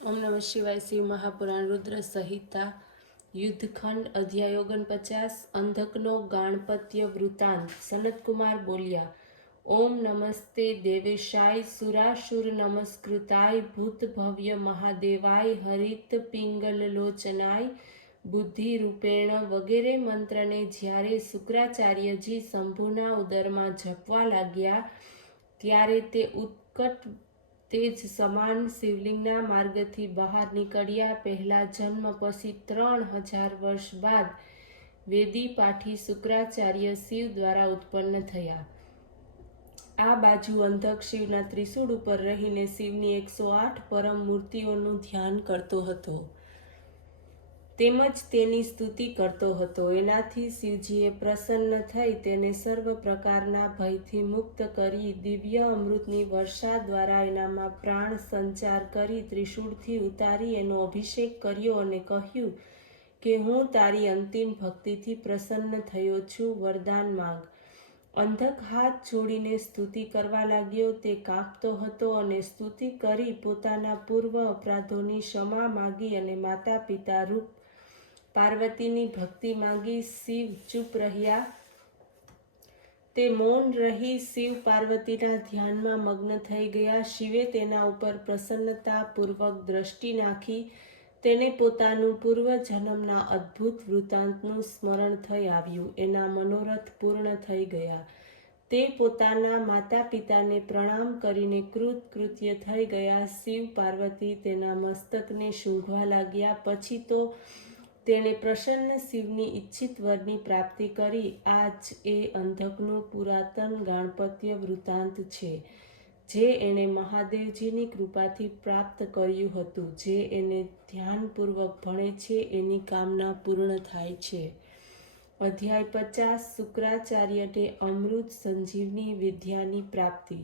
ओम नमः शिवाय। शिव महापुराण रुद्र संहिता युद्धखंड अध्याय 49 अंधकनो गाणपत्य वृत्तांत। सनतकुमार बोलिया, ओम नमस्ते देवेशाय सुरासुर नमस्कृताय भूत भव्य महादेवाय हरित पिंगल लोचनाय बुद्धि रूपेण वगैरे मंत्रने ज्यारे शुक्राचार्यजी शंभुना उदरमा जपवा लाग्या त्यारे ते उत्कट तेज સમાન શિવલિંગના માર્ગથી બહાર નીકળ્યા। પહેલા જન્મ પછી 3000 વર્ષ બાદ વેદી પાઠી શુક્રાચાર્ય શિવ દ્વારા ઉત્પન્ન થયા। આ બાજુ અંધક શિવના ત્રિશૂળ ઉપર રહીને શિવની 108 પરમ મૂર્તિઓનું ધ્યાન કરતો હતો તેમજ તેની સ્તુતિ કરતો હતો। એનાથી શિવજીએ પ્રસન્ન થઈ તેને સર્વ પ્રકારના ભયથી મુક્ત કરી દિવ્ય અમૃતની વર્ષા દ્વારા એનામાં પ્રાણ સંચાર કરી ત્રિશૂળથી ઉતારી એનો અભિષેક કર્યો અને કહ્યું કે હું તારી અંતિમ ભક્તિથી પ્રસન્ન થયો છું, વરદાન માંગ। અંધક હાથ જોડીને સ્તુતિ કરવા લાગ્યો। તે કાંપતો હતો અને સ્તુતિ કરી પોતાના પૂર્વ અપરાધોની ક્ષમા માગી અને માતા પિતા રૂપ પાર્વતીની ભક્તિ માંગી। શિવ ચૂપ રહ્યા। તે મૌન રહી શિવ પાર્વતીના ધ્યાનમાં મગ્ન થઈ ગયા। શિવે તેના ઉપર પ્રસન્નતાપૂર્વક દ્રષ્ટિ નાખી। તેને પોતાનું પૂર્વ જન્મના અદ્ભુત વૃત્તાંતનું સ્મરણ થઈ આવ્યું। એના મનોરથ પૂર્ણ થઈ ગયા। તે પોતાના માતા પિતાને પ્રણામ કરીને કૃતકૃત્ય થઈ ગયા। શિવ પાર્વતી તેના મસ્તકને સૂંઘવા લાગ્યા। પછી તો તેણે પ્રસન્ન શિવની ઈચ્છિત વરની પ્રાપ્તિ કરી। આ જ એ અંધકનું પુરાતન ગાણપત્ય વૃત્તાંત છે જે એણે મહાદેવજીની કૃપાથી પ્રાપ્ત કર્યું હતું। જે એને ધ્યાનપૂર્વક ભણે છે એની કામના પૂર્ણ થાય છે। અધ્યાય 50 શુક્રાચાર્યને અમૃત સંજીવની વિદ્યાની પ્રાપ્તિ।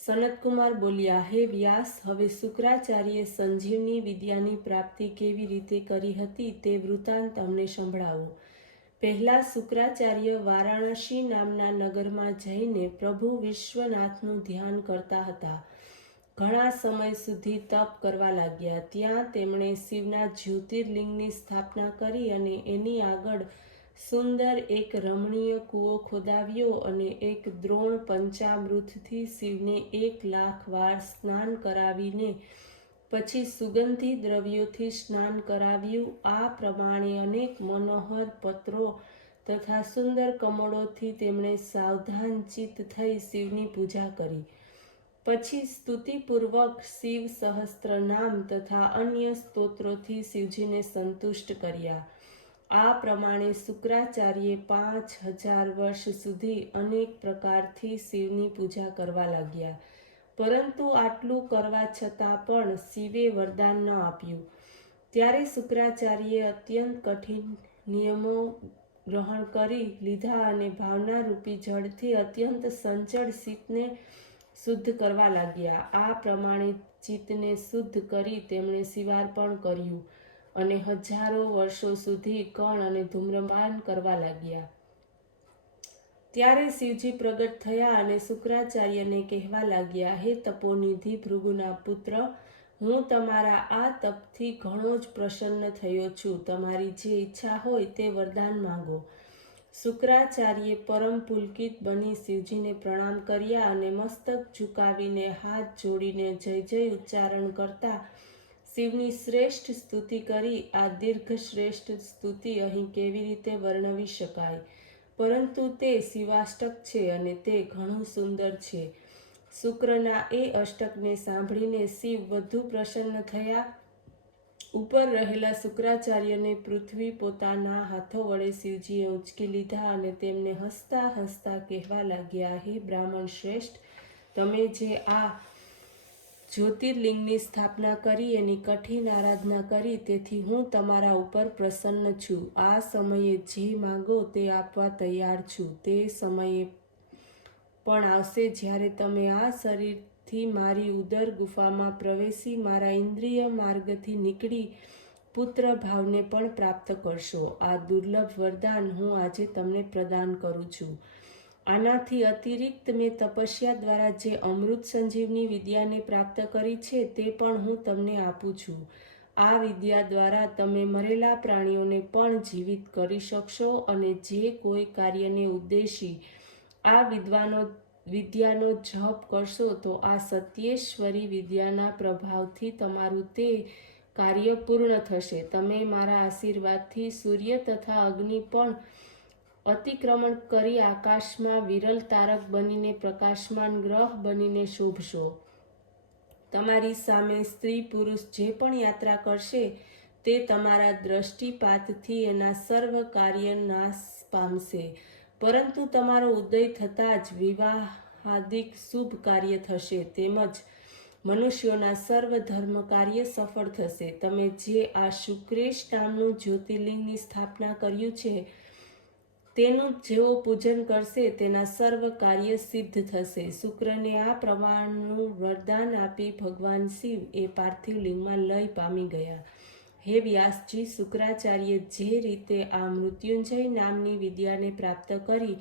સનતકુમાર બોલ્યા, હે વ્યાસ, હવે શુક્રાચાર્યે સંજીવની વિદ્યાની પ્રાપ્તિ કેવી રીતે કરી હતી તે વૃત્તાંત અમને સંભળાવો। પહેલા શુક્રાચાર્ય વારાણસી નામના નગરમાં જઈને પ્રભુ વિશ્વનાથનું ધ્યાન કરતા હતા। ઘણા સમય સુધી તપ કરવા લાગ્યા। ત્યાં તેમણે શિવના જ્યોતિર્લિંગની સ્થાપના કરી અને એની આગળ સુંદર એક રમણીય કૂવો ખોદાવ્યો અને એક દ્રોણ પંચામૃતથી શિવને 1,00,000 વાર સ્નાન કરાવીને પછી સુગંધી દ્રવ્યોથી સ્નાન કરાવ્યું। આ પ્રમાણે અનેક મનોહર પત્રો તથા સુંદર કમળોથી તેમણે સાવધાનચિત્ત થઈ શિવની પૂજા કરી। પછી સ્તુતિપૂર્વક શિવ સહસ્ત્ર નામ તથા અન્ય સ્તોત્રોથી શિવજીને સંતુષ્ટ કર્યા। આ પ્રમાણે શુક્રાચાર્યે 5000 વર્ષ સુધી અનેક પ્રકારથી શિવની પૂજા કરવા લાગ્યા। પરંતુ આટલું કરવા છતાં પણ શિવે વરદાન ન આપ્યું। ત્યારે શુક્રાચાર્યે અત્યંત કઠિન નિયમો ગ્રહણ કરી લીધા અને ભાવનારૂપી જળથી અત્યંત સંચળ ચિત્તને શુદ્ધ કરવા લાગ્યા। આ પ્રમાણે ચિત્તને શુદ્ધ કરી તેમણે શિવાર્પણ કર્યું અને હજારો વર્ષો સુધી કણ અને ધૂમ્રપાન કરવા લાગ્યા। ત્યારે શિવજી પ્રગટ થયા અને શુક્રાચાર્યને કહેવા લાગ્યા, હે તપોનિધિ ભૃગુના પુત્ર, હું તમારા આ તપથી ઘણો જ પ્રસન્ન થયો છું। તમારી જે ઈચ્છા હોય તે વરદાન માંગો। શુક્રાચાર્યે પરમ પુલકિત બની શિવજીને પ્રણામ કર્યા અને મસ્તક ઝુકાવીને હાથ જોડીને જય જય ઉચ્ચારણ કરતા શિવની શ્રેષ્ઠ સ્તુતિ કરી। આ દીર્ઘ શ્રેષ્ઠ સ્તુતિ અહીં કેવી રીતે વર્ણવી શકાય, પરંતુ તે શિવાષ્ટક છે અને તે ઘણું સુંદર છે। શુક્રના એ અષ્ટકને સાંભળીને શિવ વધુ પ્રસન્ન થયા। ઉપર રહેલા શુક્રાચાર્યને પૃથ્વી પોતાના હાથો વડે શિવજીએ ઉંચકી લીધા અને તેમને હસતા હસતા કહેવા લાગ્યા, હે બ્રાહ્મણ શ્રેષ્ઠ, તમે જે આ જ્યોતિર્લિંગની સ્થાપના કરી એની કઠિન આરાધના કરી તેથી હું તમારા ઉપર પ્રસન્ન છું। આ સમયે જે માંગો તે આપવા તૈયાર છું। તે સમયે પણ આવશે જ્યારે તમે આ શરીરથી મારી ઉદર ગુફામાં પ્રવેશી મારા ઇન્દ્રિય માર્ગથી નીકળી પુત્ર ભાવને પણ પ્રાપ્ત કરશો। આ દુર્લભ વરદાન હું આજે તમને પ્રદાન કરું છું। આનાથી અતિરિક્ત મેં તપસ્યા દ્વારા જે અમૃત સંજીવની વિદ્યાને પ્રાપ્ત કરી છે તે પણ હું તમને આપું છું. આ વિદ્યા દ્વારા તમે મરેલા પ્રાણીઓને પણ જીવિત કરી શકશો અને જે કોઈ કાર્યને ઉદ્દેશી આ વિદ્યાનો જપ કરશો તો આ સત્યેશ્વરી વિદ્યાના પ્રભાવથી તમારું તે કાર્ય પૂર્ણ થશે. તમે મારા આશીર્વાદથી સૂર્ય તથા અગ્નિ પણ અતિક્રમણ કરી આકાશમાં વિરલ તારક બનીને પ્રકાશમાન ગ્રહ બનીને શોભશો. તમારી સામે સ્ત્રી પુરુષ જે પણ યાત્રા કરશે તે તમારા દ્રષ્ટિપાતથી એના સર્વ કાર્ય નાશ પામશે, પરંતુ તમારો ઉદય થતાં જ વિવાહાદિક શુભ કાર્ય થશે તેમજ મનુષ્યોના સર્વ ધર્મ કાર્ય સફળ થશે. તમે જે આ શુક્રેશ નામનું જ્યોતિર્લિંગની સ્થાપના કર્યું છે તેનું જેઓ પૂજન કરશે તેના સર્વ કાર્ય સિદ્ધ થશે. શુક્રને આ પ્રમાણનું વરદાન આપી ભગવાન શિવ એ પાર્થિવ લિંગમાં લય પામી ગયા. હે વ્યાસજી, શુક્રાચાર્ય જે રીતે આ મૃત્યુંજય નામની વિદ્યાને પ્રાપ્ત કરી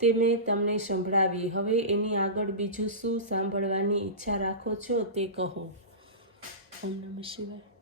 તે મેં તમને સંભળાવી. હવે એની આગળ બીજું શું સાંભળવાની ઈચ્છા રાખો છો તે કહો. ઓમ નમઃ શિવાય.